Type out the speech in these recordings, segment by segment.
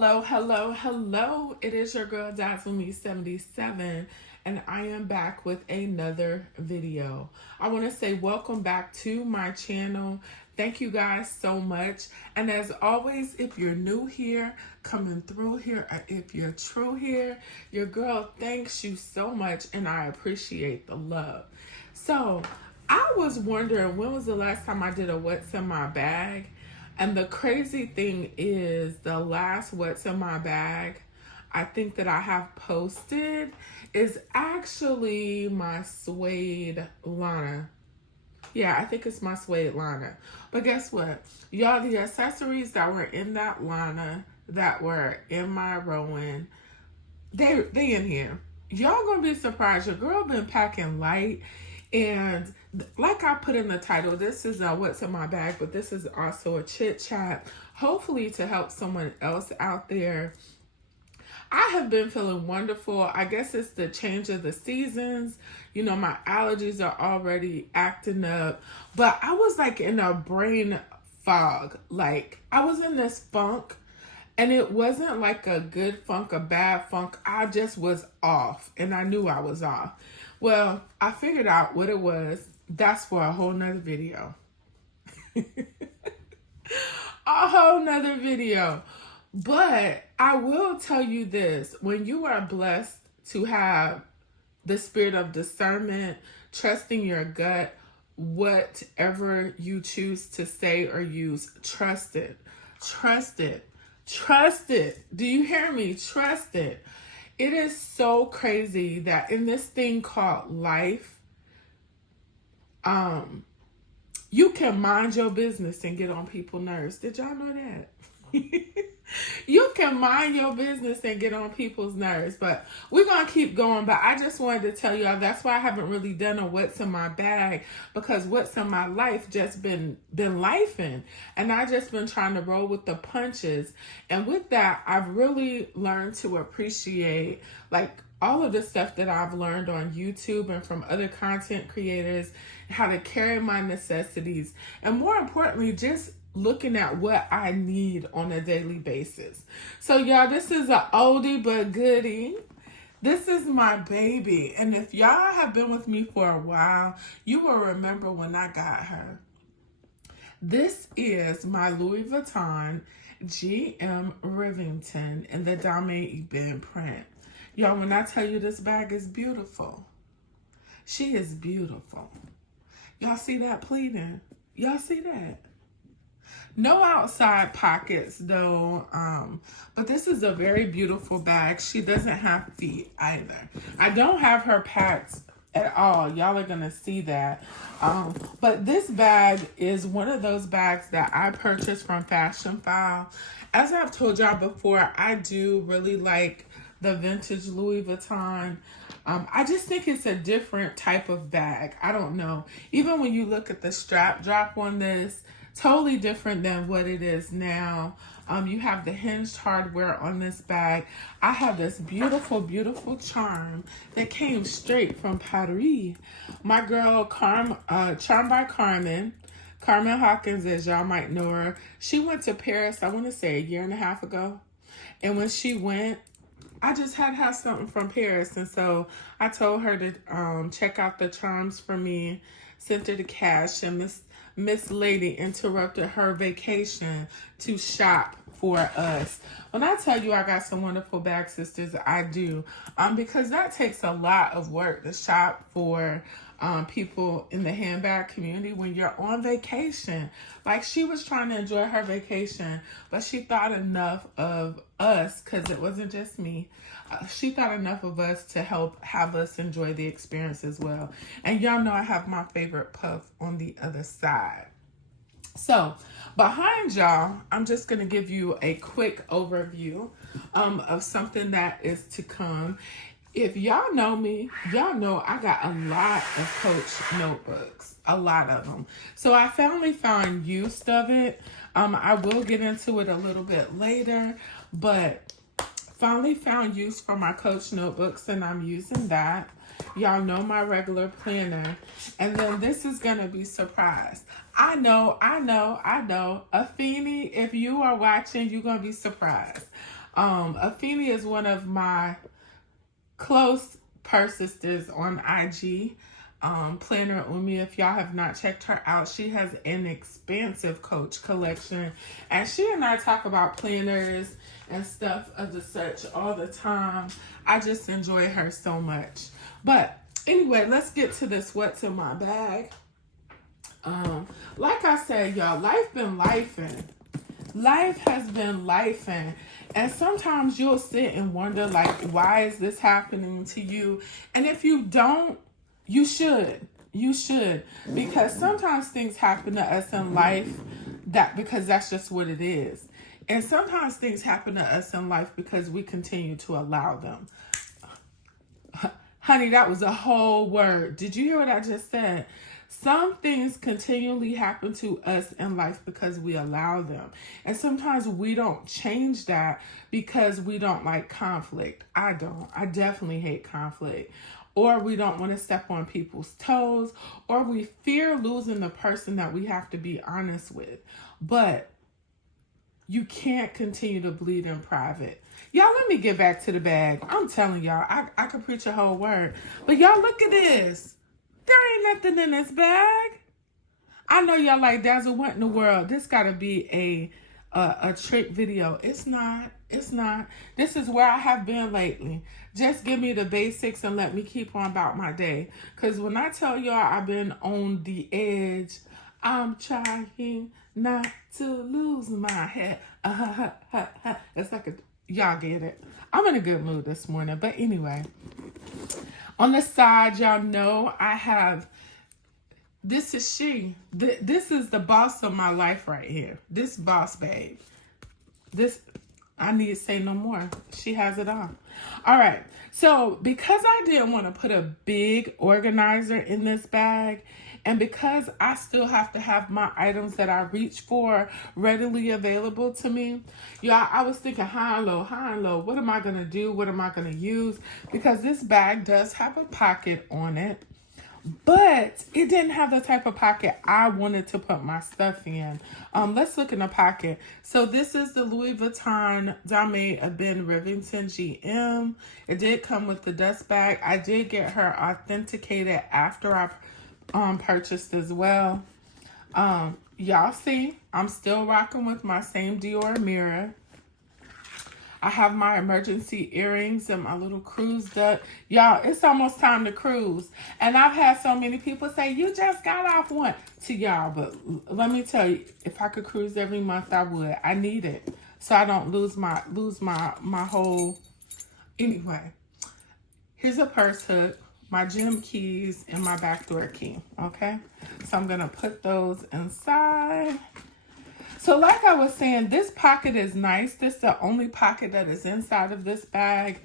Hello. It is your girl Dazzle Me 77, and I am back with another video. I want to say welcome back to my channel. Thank you guys so much. And as always, if you're new here, coming through here, or if you're true here, your girl thanks you so much, and I appreciate the love. So I was wondering, when was the last time I did a what's in my bag? And the crazy thing is, the last what's in my bag I think that I have posted is actually my suede Lana. Yeah, I think it's my suede Lana. But guess what? Y'all, the accessories that were in that Lana, that were in my Rowan, they in here. Y'all gonna be surprised. Your girl been packing light. And like I put in the title, this is what's in my bag, but this is also a chit chat, hopefully to help someone else out there. I have been feeling wonderful. I guess it's the change of the seasons. You know, my allergies are already acting up, but I was like in a brain fog. Like I was in this funk, and it wasn't like a good funk, a bad funk. I just was off, and I knew I was off. Well, I figured out what it was. That's for a whole nother video. A whole nother video. But I will tell you this. When you are blessed to have the spirit of discernment, trusting your gut, whatever you choose to say or use, trust it. Trust it. Trust it. Do you hear me? Trust it. It is so crazy that in this thing called life, you can mind your business and get on people's nerves. Did y'all know that? You can mind your business and get on people's nerves, but we're going to keep going. But I just wanted to tell y'all, that's why I haven't really done a what's in my bag, because what's in my life just been lifing, and I just been trying to roll with the punches. And with that, I've really learned to appreciate like all of the stuff that I've learned on YouTube and from other content creators, how to carry my necessities, and more importantly, just looking at what I need on a daily basis. So y'all, this is an oldie but goodie. This is my baby. And if y'all have been with me for a while, you will remember when I got her. This is my Louis Vuitton GM Rivington in the Dame Eben print. Y'all, when I tell you this bag is beautiful, she is beautiful. Y'all see that pleating? Y'all see that? No outside pockets though, but this is a very beautiful bag. She doesn't have feet either. I don't have her packed at all. Y'all are gonna see that. But this bag is one of those bags that I purchased from Fashion File. As I've told y'all before, I do really like the vintage Louis Vuitton. I just think it's a different type of bag. I don't know. Even when you look at the strap drop on this, totally different than what it is now. You have the hinged hardware on this bag. I have this beautiful, beautiful charm that came straight from Paris. My girl, Charm by Carmen Hawkins, as y'all might know her. She went to Paris, I want to say a year and a half ago. And when she went, I just had to have something from Paris. And so I told her to check out the charms for me, sent her the cash, and Miss Lady interrupted her vacation to shop for us. When I tell you I got some wonderful bag sisters, I do. Because that takes a lot of work to shop for people in the handbag community when you're on vacation. Like, she was trying to enjoy her vacation, but she thought enough of us, because it wasn't just me. She thought enough of us to help have us enjoy the experience as well. And y'all know I have my favorite puff on the other side. So behind y'all, I'm just going to give you a quick overview of something that is to come. If y'all know me, y'all know I got a lot of Coach notebooks, a lot of them. So I finally found use of it. I will get into it a little bit later, but finally found use for my Coach notebooks, and I'm using that. Y'all know my regular planner. And then this is going to be surprised. I know. Afeni, if you are watching, you're going to be surprised. Afeni is one of my close purse sisters on IG. Planner Umi, if y'all have not checked her out, she has an expansive Coach collection, and she and I talk about planners and stuff of the such all the time. I just enjoy her so much. But anyway, let's get to this what's in my bag. Like I said, y'all, life been lifing. Life has been lifing. And sometimes you'll sit and wonder, like, why is this happening to you? And if you don't, you should. You should. Because sometimes things happen to us in life because that's just what it is. And sometimes things happen to us in life because we continue to allow them. Honey, that was a whole word. Did you hear what I just said? Some things continually happen to us in life because we allow them. And sometimes we don't change that because we don't like conflict. I don't. I definitely hate conflict. Or we don't want to step on people's toes. Or we fear losing the person that we have to be honest with. But you can't continue to bleed in private. Y'all, let me get back to the bag. I'm telling y'all, I could preach a whole word. But y'all, look at this. There ain't nothing in this bag. I know y'all like, Dazzle, what in the world? This gotta be a trick video. It's not. It's not. This is where I have been lately. Just give me the basics and let me keep on about my day. Because when I tell y'all I've been on the edge, I'm trying not to lose my head. It's like y'all get it. I'm in a good mood this morning. But anyway. On the side, y'all know I have, this is she. This is the boss of my life right here. This boss babe. This, I need to say no more. She has it all. All right. So because I didn't want to put a big organizer in this bag, and because I still have to have my items that I reach for readily available to me, y'all, I was thinking high and low. What am I going to do? What am I going to use? Because this bag does have a pocket on it, but it didn't have the type of pocket I wanted to put my stuff in. Let's look in the pocket. So this is the Louis Vuitton Dame Ben Rivington GM. It did come with the dust bag. I did get her authenticated after I purchased as well. Y'all see, I'm still rocking with my same Dior mirror. I have my emergency earrings and my little cruise duck. Y'all, it's almost time to cruise. And I've had so many people say, you just got off one to y'all. But let me tell you, if I could cruise every month, I would. I need it. So I don't lose my whole. Anyway, here's a purse hook, my gym keys, and my backdoor key. Okay. So I'm going to put those inside. So like I was saying, this pocket is nice. This is the only pocket that is inside of this bag.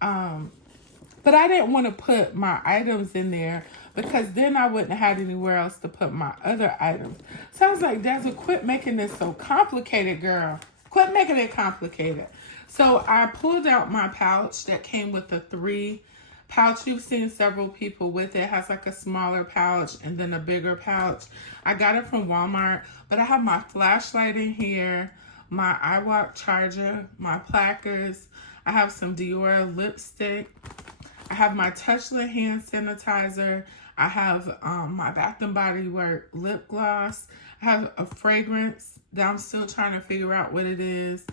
But I didn't want to put my items in there because then I wouldn't have had anywhere else to put my other items. So I was like, Dazzle, quit making this so complicated, girl. Quit making it complicated. So I pulled out my pouch that came with the 3 pouch. You've seen several people with it. It has like a smaller pouch and then a bigger pouch. I got it from Walmart, but I have my flashlight in here, my iWalk charger, my placards. I have some Dior lipstick. I have my Touchland hand sanitizer. I have my Bath and Body Works lip gloss. I have a fragrance that I'm still trying to figure out what it is.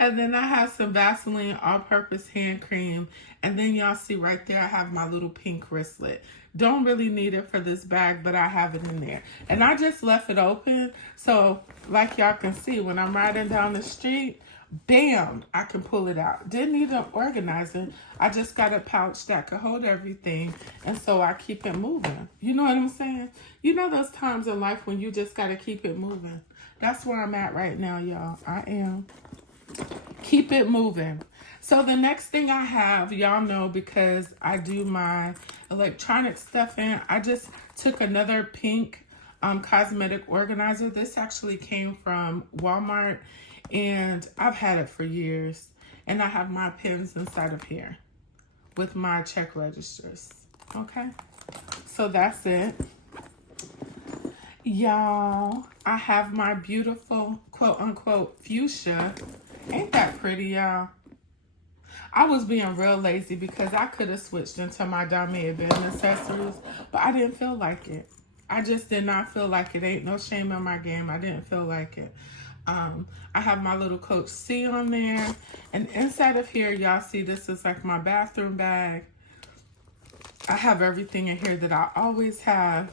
And then I have some Vaseline all-purpose hand cream. And then y'all see right there, I have my little pink wristlet. Don't really need it for this bag, but I have it in there. And I just left it open. So like y'all can see, when I'm riding down the street, bam, I can pull it out. Didn't need an organizer. I just got a pouch that could hold everything. And so I keep it moving. You know what I'm saying? You know those times in life when you just got to keep it moving. That's where I'm at right now, y'all. I am. Keep it moving. So the next thing I have, y'all know, because I do my electronic stuff in, I just took another pink cosmetic organizer. This actually came from Walmart, and I've had it for years. And I have my pens inside of here with my check registers. Okay, so that's it. Y'all, I have my beautiful quote-unquote fuchsia Ain't that pretty, y'all? I was being real lazy because I could have switched into my Dame band accessories, but I didn't feel like it. I just did not feel like it. Ain't no shame in my game. I didn't feel like it. I have my little Coach C on there. And inside of here, y'all see this is like my bathroom bag. I have everything in here that I always have.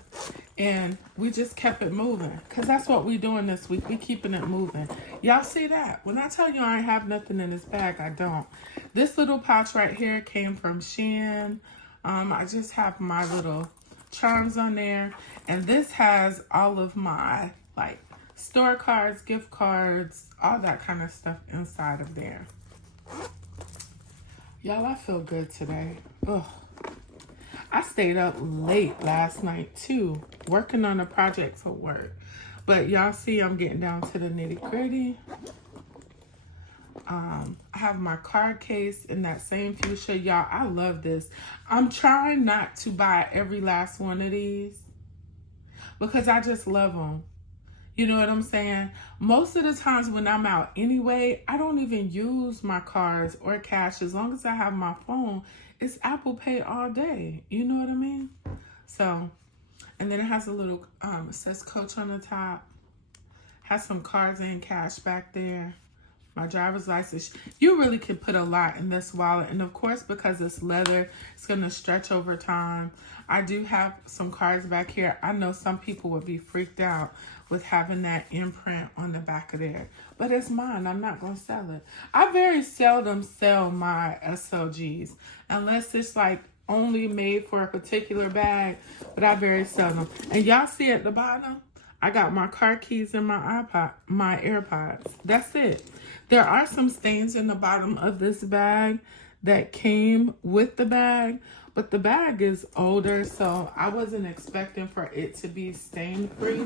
And we just kept it moving. Because that's what we doing this week. We keeping it moving. Y'all see that? When I tell you I ain't have nothing in this bag, I don't. This little pouch right here came from Shein. I just have my little charms on there. And this has all of my, like, store cards, gift cards, all that kind of stuff inside of there. Y'all, I feel good today. Ugh. I stayed up late last night too, working on a project for work. But y'all see I'm getting down to the nitty gritty. I have my card case in that same fuchsia. Y'all, I love this. I'm trying not to buy every last one of these because I just love them. You know what I'm saying? Most of the times when I'm out anyway, I don't even use my cards or cash. As long as I have my phone, it's Apple Pay all day. You know what I mean? So, and then it has a little, it says Coach on the top. Has some cards and cash back there. My driver's license. You really can put a lot in this wallet. And of course, because it's leather, it's going to stretch over time. I do have some cards back here. I know some people would be freaked out with having that imprint on the back of there. But it's mine. I'm not going to sell it. I very seldom sell my SLGs. Unless it's like only made for a particular bag. But I very seldom. And y'all see at the bottom? I got my car keys and my AirPods. That's it. There are some stains in the bottom of this bag that came with the bag, but the bag is older, so I wasn't expecting for it to be stain free.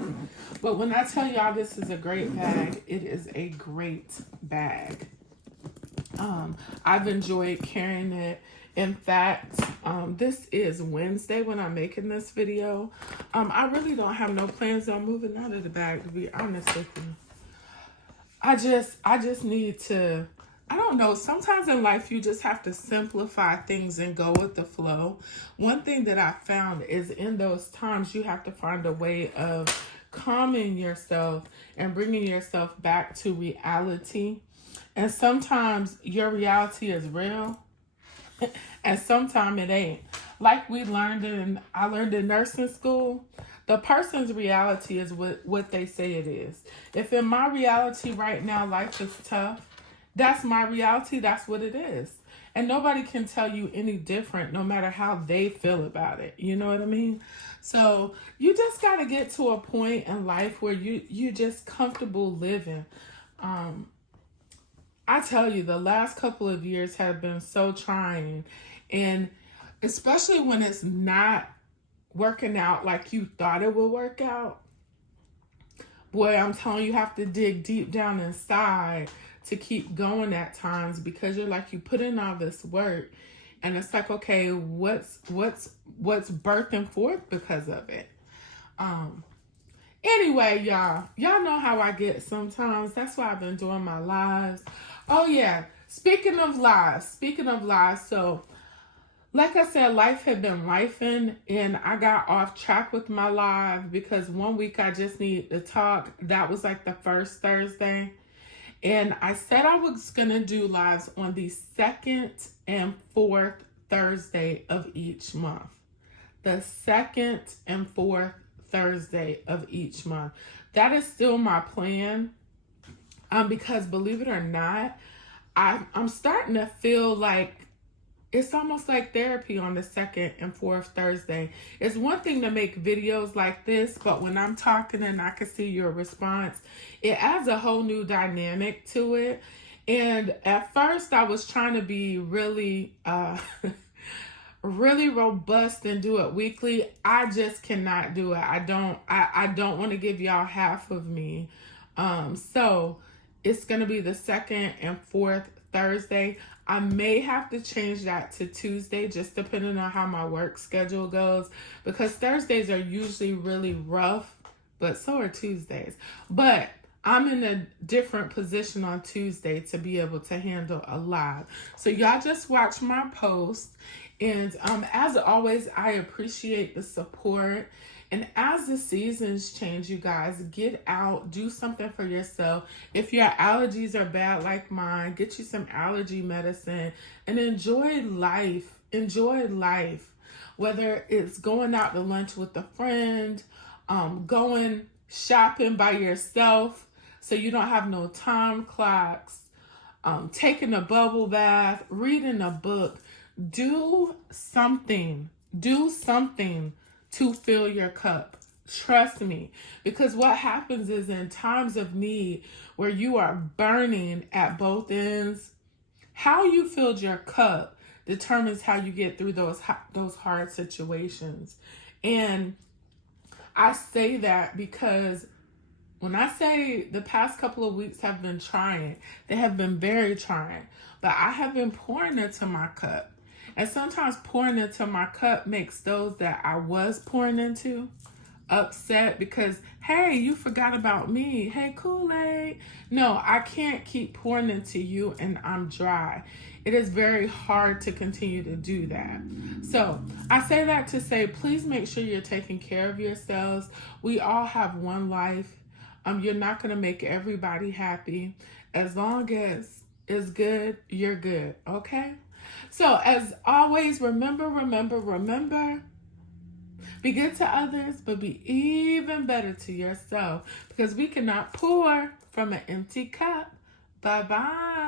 But when I tell y'all this is a great bag, it is a great bag. I've enjoyed carrying it. In fact, this is Wednesday when I'm making this video. I really don't have no plans on moving out of the bag, to be honest with you. I just need to, I don't know, sometimes in life you just have to simplify things and go with the flow. One thing that I found is in those times you have to find a way of calming yourself and bringing yourself back to reality. And sometimes your reality is real and sometimes it ain't. Like I learned in nursing school, the person's reality is what they say it is. If in my reality right now, life is tough, that's my reality, that's what it is. And nobody can tell you any different, no matter how they feel about it. You know what I mean? So you just got to get to a point in life where you're just comfortable living. I tell you, the last couple of years have been so trying. And especially when it's not working out like you thought it would work out. Boy, I'm telling you, you have to dig deep down inside to keep going at times because you're like, you put in all this work and it's like, okay, what's birthing forth because of it? Anyway, y'all know how I get sometimes. That's why I've been doing my lives. Oh yeah, speaking of lives, so like I said, life had been lifing and I got off track with my live because one week I just needed to talk. That was like the first Thursday. And I said I was going to do lives on the second and fourth Thursday of each month. The second and fourth Thursday of each month. That is still my plan. Because believe it or not, I'm starting to feel like it's almost like therapy on the second and fourth Thursday. It's one thing to make videos like this, but when I'm talking and I can see your response, it adds a whole new dynamic to it. And at first I was trying to be really, really robust and do it weekly. I just cannot do it. I don't want to give y'all half of me. So it's going to be the second and fourth Thursday. I may have to change that to Tuesday, just depending on how my work schedule goes, because Thursdays are usually really rough, but so are Tuesdays. But I'm in a different position on Tuesday to be able to handle a live. So y'all just watch my post. And as always, I appreciate the support. And as the seasons change, you guys, get out, do something for yourself. If your allergies are bad like mine, get you some allergy medicine and enjoy life. Enjoy life. Whether it's going out to lunch with a friend, going shopping by yourself so you don't have no time clocks, taking a bubble bath, reading a book. Do something. Do something to fill your cup. Trust me. Because what happens is in times of need where you are burning at both ends, how you filled your cup determines how you get through those hard situations. And I say that because when I say the past couple of weeks have been trying, they have been very trying, but I have been pouring into my cup. And sometimes pouring into my cup makes those that I was pouring into upset because, hey, you forgot about me. Hey, Kool-Aid. No, I can't keep pouring into you and I'm dry. It is very hard to continue to do that. So I say that to say, please make sure you're taking care of yourselves. We all have one life. You're not going to make everybody happy. As long as it's good, you're good. Okay? So as always, remember, be good to others, but be even better to yourself because we cannot pour from an empty cup. Bye-bye.